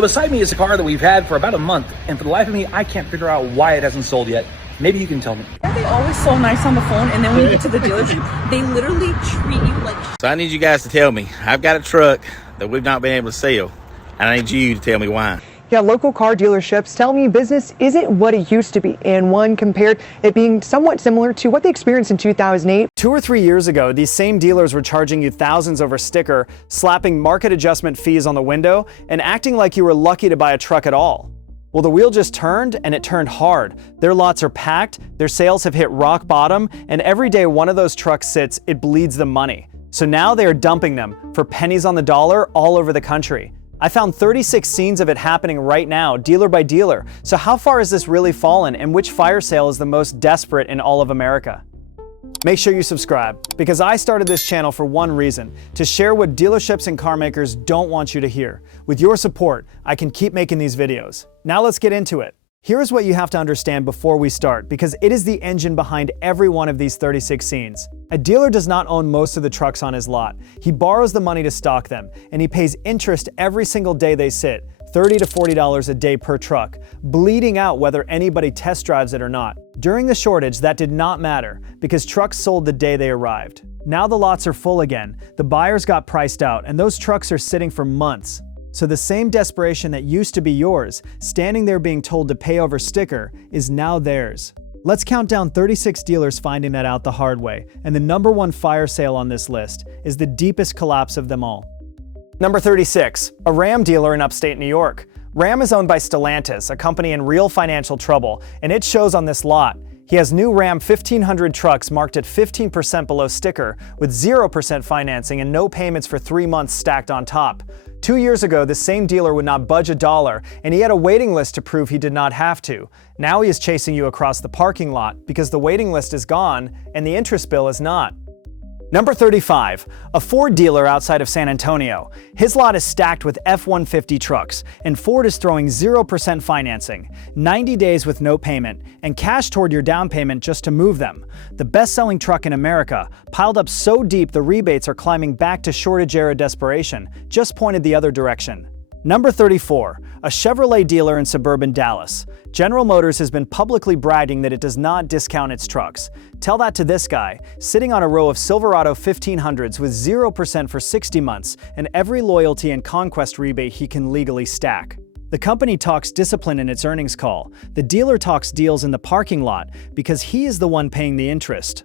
So beside me is a car that we've had for about a month, and for the life of me, I can't figure out why it hasn't sold yet. Maybe you can tell me. Are they always so nice on the phone, and then when you get to the dealership, they literally treat you like So I need you guys to tell me, I've got a truck that we've not been able to sell, and I need you to tell me why. Yeah, local car dealerships tell me business isn't what it used to be, and one compared it being somewhat similar to what they experienced in 2008. 2 or 3 years ago, these same dealers were charging you thousands over sticker, slapping market adjustment fees on the window, and acting like you were lucky to buy a truck at all. Well, the wheel just turned, and it turned hard. Their lots are packed, their sales have hit rock bottom, and every day one of those trucks sits, it bleeds them money. So now they are dumping them for pennies on the dollar all over the country. I found 36 scenes of it happening right now, dealer by dealer. So how far has this really fallen, and which fire sale is the most desperate in all of America? Make sure you subscribe, because I started this channel for one reason, to share what dealerships and car makers don't want you to hear. With your support, I can keep making these videos. Now let's get into it. Here's what you have to understand before we start, because it is the engine behind every one of these 36 scenes. A dealer does not own most of the trucks on his lot. He borrows the money to stock them, and he pays interest every single day they sit, $30 to $40 a day per truck, bleeding out whether anybody test drives it or not. During the shortage, that did not matter, because trucks sold the day they arrived. Now the lots are full again, the buyers got priced out, and those trucks are sitting for months. So the same desperation that used to be yours, standing there being told to pay over sticker, is now theirs. Let's count down 36 dealers finding that out the hard way, and the number one fire sale on this list is the deepest collapse of them all. Number 36, a Ram dealer in upstate New York. Ram is owned by Stellantis, a company in real financial trouble, and it shows on this lot. He has new Ram 1500 trucks marked at 15% below sticker, with 0% financing and no payments for 3 months stacked on top. 2 years ago, the same dealer would not budge a dollar, and he had a waiting list to prove he did not have to. Now he is chasing you across the parking lot because the waiting list is gone and the interest bill is not. Number 35, a Ford dealer outside of San Antonio. His lot is stacked with F-150 trucks, and Ford is throwing 0% financing, 90 days with no payment, and cash toward your down payment just to move them. The best-selling truck in America, piled up so deep the rebates are climbing back to shortage-era desperation, just pointed the other direction. Number 34, a Chevrolet dealer in suburban Dallas. General Motors has been publicly bragging that it does not discount its trucks. Tell that to this guy, sitting on a row of Silverado 1500s with 0% for 60 months and every loyalty and conquest rebate he can legally stack. The company talks discipline in its earnings call. The dealer talks deals in the parking lot because he is the one paying the interest.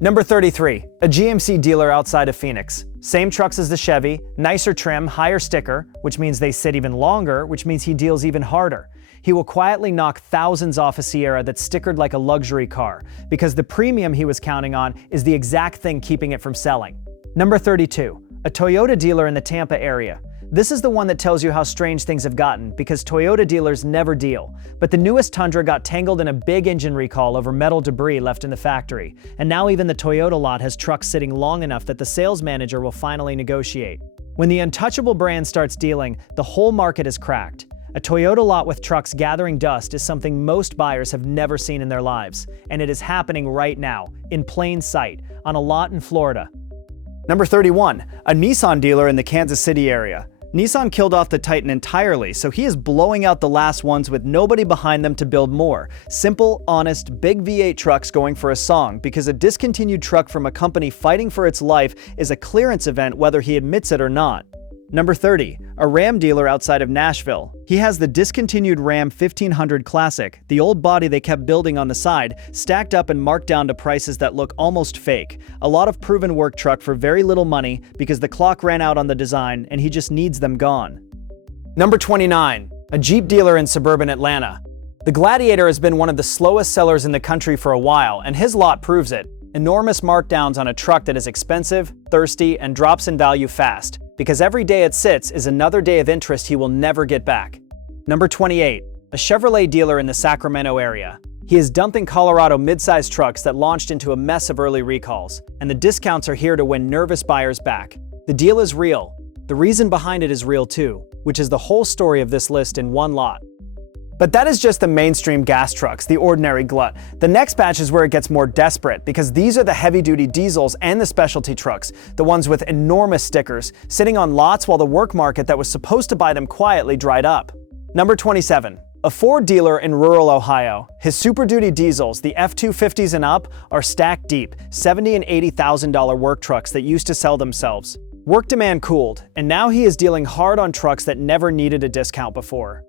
Number 33, a GMC dealer outside of Phoenix. Same trucks as the Chevy, nicer trim, higher sticker, which means they sit even longer, which means he deals even harder. He will quietly knock thousands off a Sierra that's stickered like a luxury car, because the premium he was counting on is the exact thing keeping it from selling. Number 32, a Toyota dealer in the Tampa area. This is the one that tells you how strange things have gotten, because Toyota dealers never deal. But the newest Tundra got tangled in a big engine recall over metal debris left in the factory, and now even the Toyota lot has trucks sitting long enough that the sales manager will finally negotiate. When the untouchable brand starts dealing, the whole market is cracked. A Toyota lot with trucks gathering dust is something most buyers have never seen in their lives, and it is happening right now, in plain sight, on a lot in Florida. Number 31, a Nissan dealer in the Kansas City area. Nissan killed off the Titan entirely, so he is blowing out the last ones with nobody behind them to build more. Simple, honest, big V8 trucks going for a song, because a discontinued truck from a company fighting for its life is a clearance event whether he admits it or not. Number 30, a Ram dealer outside of Nashville. He has the discontinued Ram 1500 Classic, the old body they kept building on the side, stacked up and marked down to prices that look almost fake. A lot of proven work truck for very little money because the clock ran out on the design and he just needs them gone. Number 29, a Jeep dealer in suburban Atlanta. The Gladiator has been one of the slowest sellers in the country for a while, and his lot proves it. Enormous markdowns on a truck that is expensive, thirsty, and drops in value fast, because every day it sits is another day of interest he will never get back. Number 28, a Chevrolet dealer in the Sacramento area. He is dumping Colorado mid-sized trucks that launched into a mess of early recalls, and the discounts are here to win nervous buyers back. The deal is real. The reason behind it is real too, which is the whole story of this list in one lot. But that is just the mainstream gas trucks, the ordinary glut. The next batch is where it gets more desperate, because these are the heavy-duty diesels and the specialty trucks, the ones with enormous stickers, sitting on lots while the work market that was supposed to buy them quietly dried up. Number 27. A Ford dealer in rural Ohio. His Super Duty diesels, the F-250s and up, are stacked deep, $70,000 and $80,000 work trucks that used to sell themselves. Work demand cooled, and now he is dealing hard on trucks that never needed a discount before.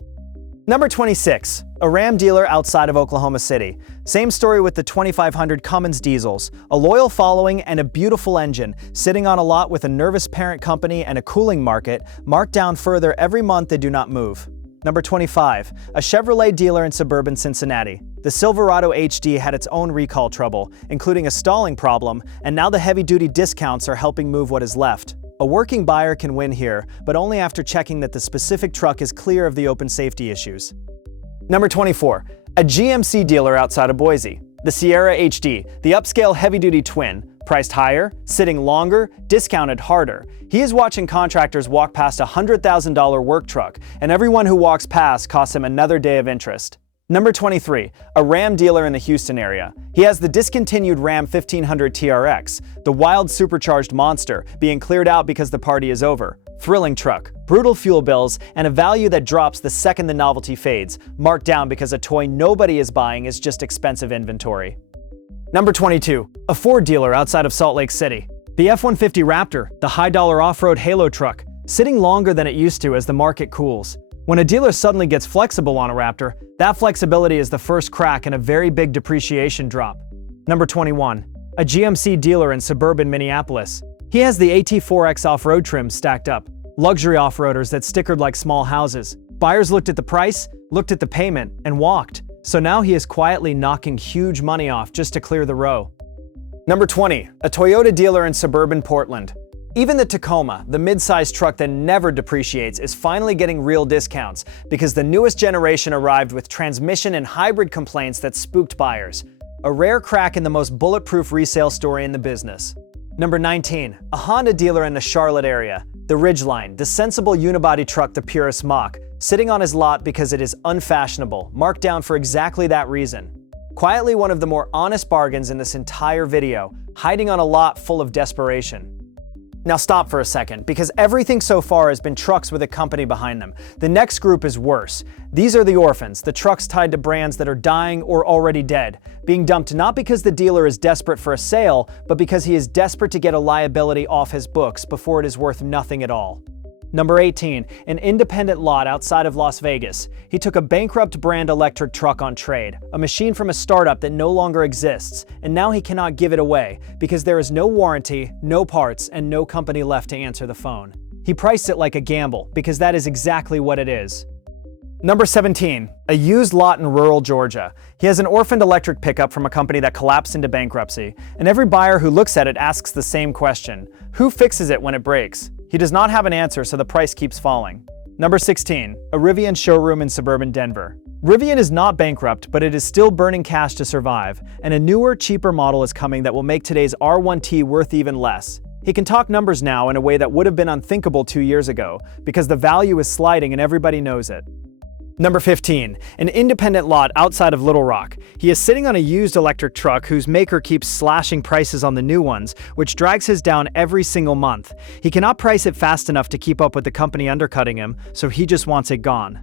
Number 26. A Ram dealer outside of Oklahoma City. Same story with the 2500 Cummins diesels. A loyal following and a beautiful engine, sitting on a lot with a nervous parent company and a cooling market, marked down further every month they do not move. Number 25. A Chevrolet dealer in suburban Cincinnati. The Silverado HD had its own recall trouble, including a stalling problem, and now the heavy-duty discounts are helping move what is left. A working buyer can win here, but only after checking that the specific truck is clear of the open safety issues. Number 24. A GMC dealer outside of Boise. The Sierra HD, the upscale heavy-duty twin, priced higher, sitting longer, discounted harder. He is watching contractors walk past a $100,000 work truck, and everyone who walks past costs him another day of interest. Number 23. A Ram dealer in the Houston area. He has the discontinued Ram 1500 TRX, the wild supercharged monster, being cleared out because the party is over. Thrilling truck, brutal fuel bills, and a value that drops the second the novelty fades, marked down because a toy nobody is buying is just expensive inventory. Number 22. A Ford dealer outside of Salt Lake City. The F-150 Raptor, the high-dollar off-road halo truck, sitting longer than it used to as the market cools. When a dealer suddenly gets flexible on a Raptor, that flexibility is the first crack in a very big depreciation drop. Number 21. A GMC dealer in suburban Minneapolis. He has the AT4X off-road trim stacked up, luxury off-roaders that stickered like small houses. Buyers looked at the price, looked at the payment, and walked. So now he is quietly knocking huge money off just to clear the row. Number 20. A Toyota dealer in suburban Portland. Even the Tacoma, the mid-sized truck that never depreciates, is finally getting real discounts because the newest generation arrived with transmission and hybrid complaints that spooked buyers. A rare crack in the most bulletproof resale story in the business. Number 19. A Honda dealer in the Charlotte area. The Ridgeline, the sensible unibody truck the purists mock, sitting on his lot because it is unfashionable, marked down for exactly that reason. Quietly one of the more honest bargains in this entire video, hiding on a lot full of desperation. Now stop for a second, because everything so far has been trucks with a company behind them. The next group is worse. These are the orphans, the trucks tied to brands that are dying or already dead, being dumped not because the dealer is desperate for a sale, but because he is desperate to get a liability off his books before it is worth nothing at all. Number 18. An independent lot outside of Las Vegas. He took a bankrupt brand electric truck on trade, a machine from a startup that no longer exists, and now he cannot give it away because there is no warranty, no parts, and no company left to answer the phone. He priced it like a gamble because that is exactly what it is. Number 17. A used lot in rural Georgia. He has an orphaned electric pickup from a company that collapsed into bankruptcy, and every buyer who looks at it asks the same question: who fixes it when it breaks? He does not have an answer, so the price keeps falling. Number 16. A Rivian showroom in suburban Denver. Rivian is not bankrupt, but it is still burning cash to survive, and a newer, cheaper model is coming that will make today's R1T worth even less. He can talk numbers now in a way that would have been unthinkable 2 years ago, because the value is sliding and everybody knows it. Number 15. An independent lot outside of Little Rock. He is sitting on a used electric truck whose maker keeps slashing prices on the new ones, which drags his down every single month. He cannot price it fast enough to keep up with the company undercutting him, so he just wants it gone.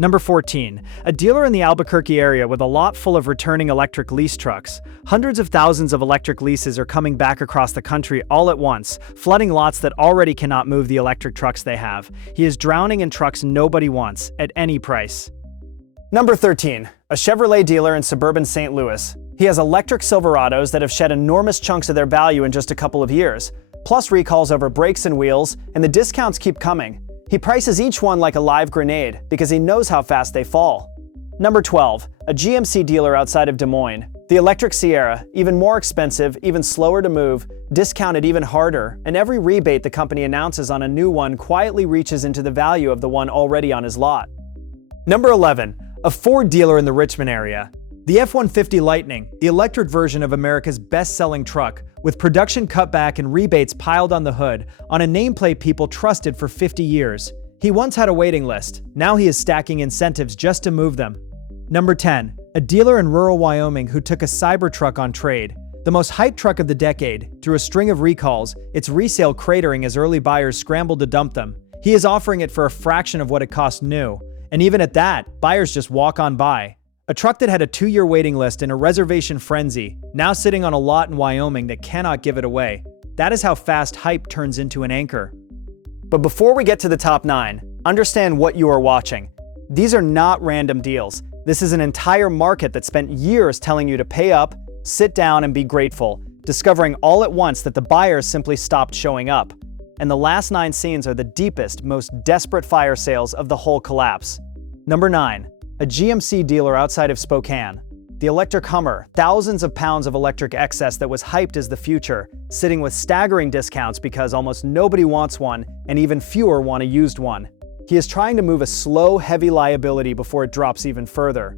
Number 14. A dealer in the Albuquerque area with a lot full of returning electric lease trucks. Hundreds of thousands of electric leases are coming back across the country all at once, flooding lots that already cannot move the electric trucks they have. He is drowning in trucks nobody wants, at any price. Number 13. A Chevrolet dealer in suburban St. Louis. He has electric Silverados that have shed enormous chunks of their value in just a couple of years, plus recalls over brakes and wheels, and the discounts keep coming. He prices each one like a live grenade because he knows how fast they fall. Number 12. A GMC dealer outside of Des Moines. The electric Sierra, even more expensive, even slower to move, discounted even harder, and every rebate the company announces on a new one quietly reaches into the value of the one already on his lot. Number 11. A Ford dealer in the Richmond area. The F-150 Lightning, the electric version of America's best-selling truck, with production cutback and rebates piled on the hood, on a nameplate people trusted for 50 years. He once had a waiting list. Now he is stacking incentives just to move them. Number 10. A dealer in rural Wyoming who took a Cybertruck on trade. The most hyped truck of the decade, through a string of recalls, its resale cratering as early buyers scrambled to dump them. He is offering it for a fraction of what it cost new. And even at that, buyers just walk on by. A truck that had a 2-year waiting list and a reservation frenzy, now sitting on a lot in Wyoming that cannot give it away. That is how fast hype turns into an anchor. But before we get to the top 9, understand what you are watching. These are not random deals. This is an entire market that spent years telling you to pay up, sit down, and be grateful, discovering all at once that the buyers simply stopped showing up. And the last 9 scenes are the deepest, most desperate fire sales of the whole collapse. Number 9. A GMC dealer outside of Spokane. The electric Hummer, thousands of pounds of electric excess that was hyped as the future, sitting with staggering discounts because almost nobody wants one and even fewer want a used one. He is trying to move a slow, heavy liability before it drops even further.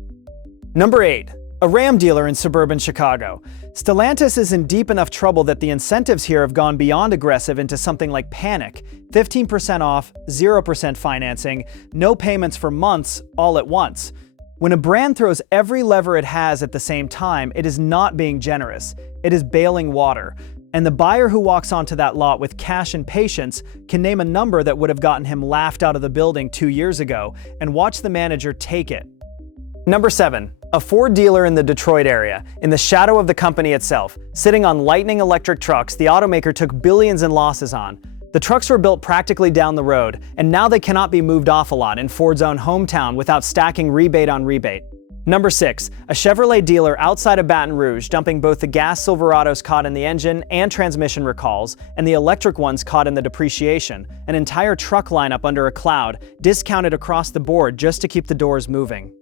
Number 8. A Ram dealer in suburban Chicago. Stellantis is in deep enough trouble that the incentives here have gone beyond aggressive into something like panic. 15% off, 0% financing, no payments for months, all at once. When a brand throws every lever it has at the same time, it is not being generous. It is bailing water. And the buyer who walks onto that lot with cash and patience can name a number that would have gotten him laughed out of the building 2 years ago, and watch the manager take it. Number 7. A Ford dealer in the Detroit area. In the shadow of the company itself, sitting on lightning electric trucks the automaker took billions in losses on. The trucks were built practically down the road, and now they cannot be moved off a lot in Ford's own hometown without stacking rebate on rebate. Number 6. A Chevrolet dealer outside of Baton Rouge dumping both the gas Silverados caught in the engine and transmission recalls, and the electric ones caught in the depreciation, an entire truck lineup under a cloud, discounted across the board just to keep the doors moving.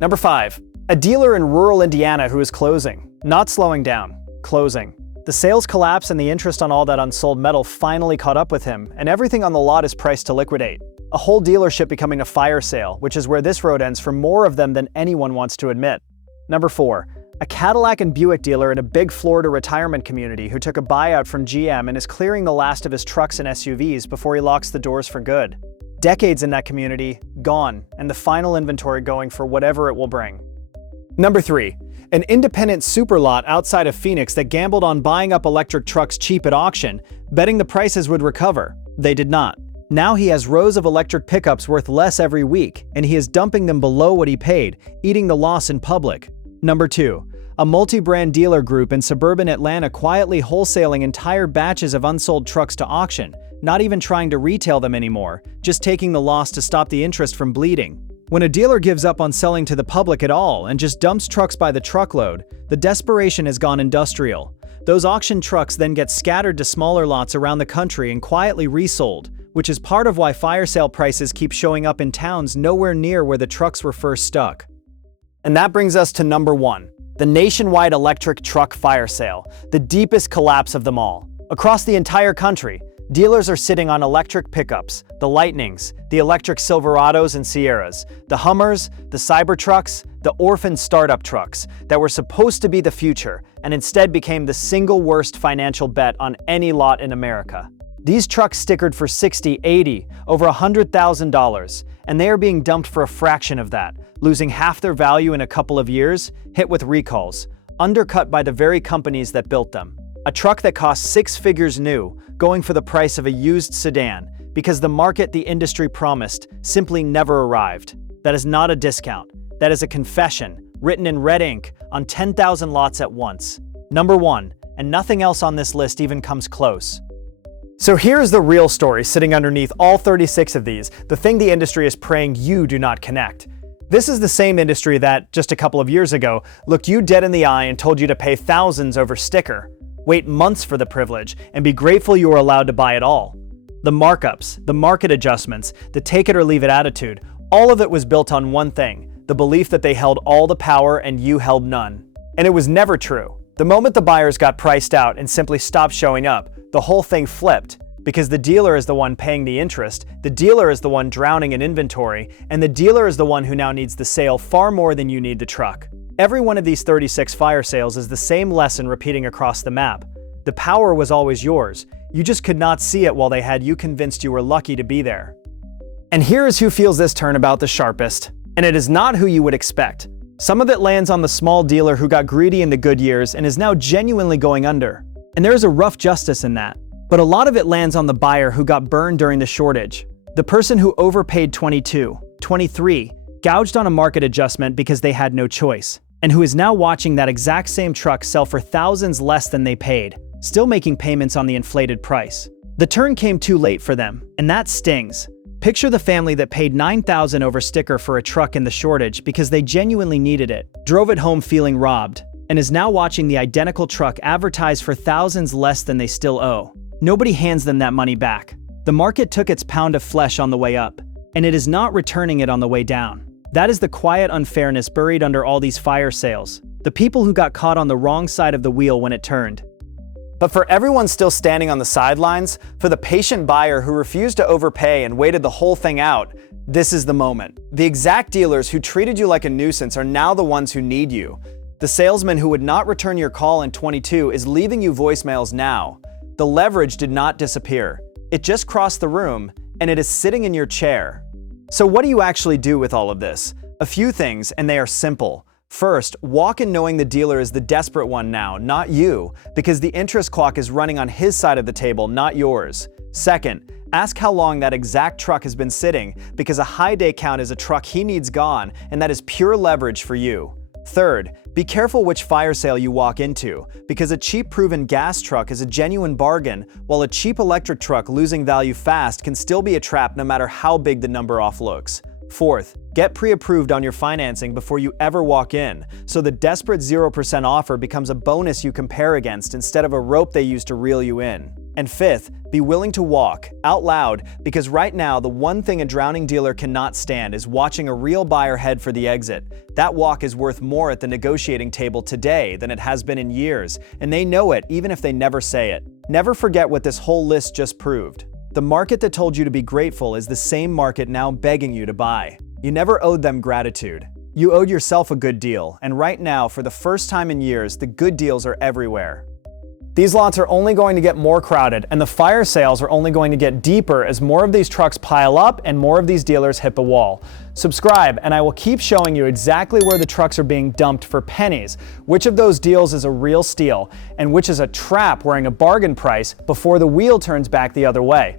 Number 5. A dealer in rural Indiana who is closing. Not slowing down, closing. The sales collapse and the interest on all that unsold metal finally caught up with him, and everything on the lot is priced to liquidate. A whole dealership becoming a fire sale, which is where this road ends for more of them than anyone wants to admit. Number 4. A Cadillac and Buick dealer in a big Florida retirement community who took a buyout from GM and is clearing the last of his trucks and SUVs before he locks the doors for good. Decades in that community, gone, and the final inventory going for whatever it will bring. Number 3. An independent super lot outside of Phoenix that gambled on buying up electric trucks cheap at auction, betting the prices would recover. They did not. Now he has rows of electric pickups worth less every week, and he is dumping them below what he paid, eating the loss in public. Number 2. A multi-brand dealer group in suburban Atlanta quietly wholesaling entire batches of unsold trucks to auction, not even trying to retail them anymore, just taking the loss to stop the interest from bleeding. When a dealer gives up on selling to the public at all and just dumps trucks by the truckload, the desperation has gone industrial. Those auction trucks then get scattered to smaller lots around the country and quietly resold, which is part of why fire sale prices keep showing up in towns nowhere near where the trucks were first stuck. And that brings us to number 1, the nationwide electric truck fire sale, the deepest collapse of them all. Across the entire country, dealers are sitting on electric pickups, the Lightnings, the electric Silverados and Sierras, the Hummers, the Cybertrucks, the orphan startup trucks that were supposed to be the future and instead became the single worst financial bet on any lot in America. These trucks stickered for $60,000, $80,000, over $100,000, and they are being dumped for a fraction of that, losing half their value in a couple of years, hit with recalls, undercut by the very companies that built them. A truck that cost 6 figures new, going for the price of a used sedan, because the market the industry promised simply never arrived. That is not a discount. That is a confession, written in red ink, on 10,000 lots at once. Number 1, and nothing else on this list even comes close. So here's the real story sitting underneath all 36 of these, the thing the industry is praying you do not connect. This is the same industry that, just a couple of years ago, looked you dead in the eye and told you to pay thousands over sticker. Wait months for the privilege, and be grateful you were allowed to buy it all. The markups, the market adjustments, the take it or leave it attitude, all of it was built on one thing, the belief that they held all the power and you held none. And it was never true. The moment the buyers got priced out and simply stopped showing up, the whole thing flipped, because the dealer is the one paying the interest, the dealer is the one drowning in inventory, and the dealer is the one who now needs the sale far more than you need the truck. Every one of these 36 fire sales is the same lesson repeating across the map. The power was always yours. You just could not see it while they had you convinced you were lucky to be there. And here is who feels this turnabout the sharpest. And it is not who you would expect. Some of it lands on the small dealer who got greedy in the good years and is now genuinely going under. And there is a rough justice in that. But a lot of it lands on the buyer who got burned during the shortage. The person who overpaid 22, 23, gouged on a market adjustment because they had no choice, and who is now watching that exact same truck sell for thousands less than they paid, still making payments on the inflated price. The turn came too late for them, and that stings. Picture the family that paid $9,000 over sticker for a truck in the shortage because they genuinely needed it, drove it home feeling robbed, and is now watching the identical truck advertised for thousands less than they still owe. Nobody hands them that money back. The market took its pound of flesh on the way up, and it is not returning it on the way down. That is the quiet unfairness buried under all these fire sales. The people who got caught on the wrong side of the wheel when it turned. But for everyone still standing on the sidelines, for the patient buyer who refused to overpay and waited the whole thing out, this is the moment. The exact dealers who treated you like a nuisance are now the ones who need you. The salesman who would not return your call in 22 is leaving you voicemails now. The leverage did not disappear. It just crossed the room, and it is sitting in your chair. So what do you actually do with all of this? A few things, and they are simple. First, walk in knowing the dealer is the desperate one now, not you, because the interest clock is running on his side of the table, not yours. Second, ask how long that exact truck has been sitting, because a high day count is a truck he needs gone, and that is pure leverage for you. Third, be careful which fire sale you walk into, because a cheap proven gas truck is a genuine bargain, while a cheap electric truck losing value fast can still be a trap no matter how big the number off looks. Fourth, get pre-approved on your financing before you ever walk in, so the desperate 0% offer becomes a bonus you compare against instead of a rope they use to reel you in. And fifth, be willing to walk, out loud, because right now the one thing a drowning dealer cannot stand is watching a real buyer head for the exit. That walk is worth more at the negotiating table today than it has been in years, and they know it even if they never say it. Never forget what this whole list just proved. The market that told you to be grateful is the same market now begging you to buy. You never owed them gratitude. You owed yourself a good deal, and right now, for the first time in years, the good deals are everywhere. These lots are only going to get more crowded, and the fire sales are only going to get deeper as more of these trucks pile up and more of these dealers hit the wall. Subscribe, and I will keep showing you exactly where the trucks are being dumped for pennies, which of those deals is a real steal, and which is a trap wearing a bargain price before the wheel turns back the other way.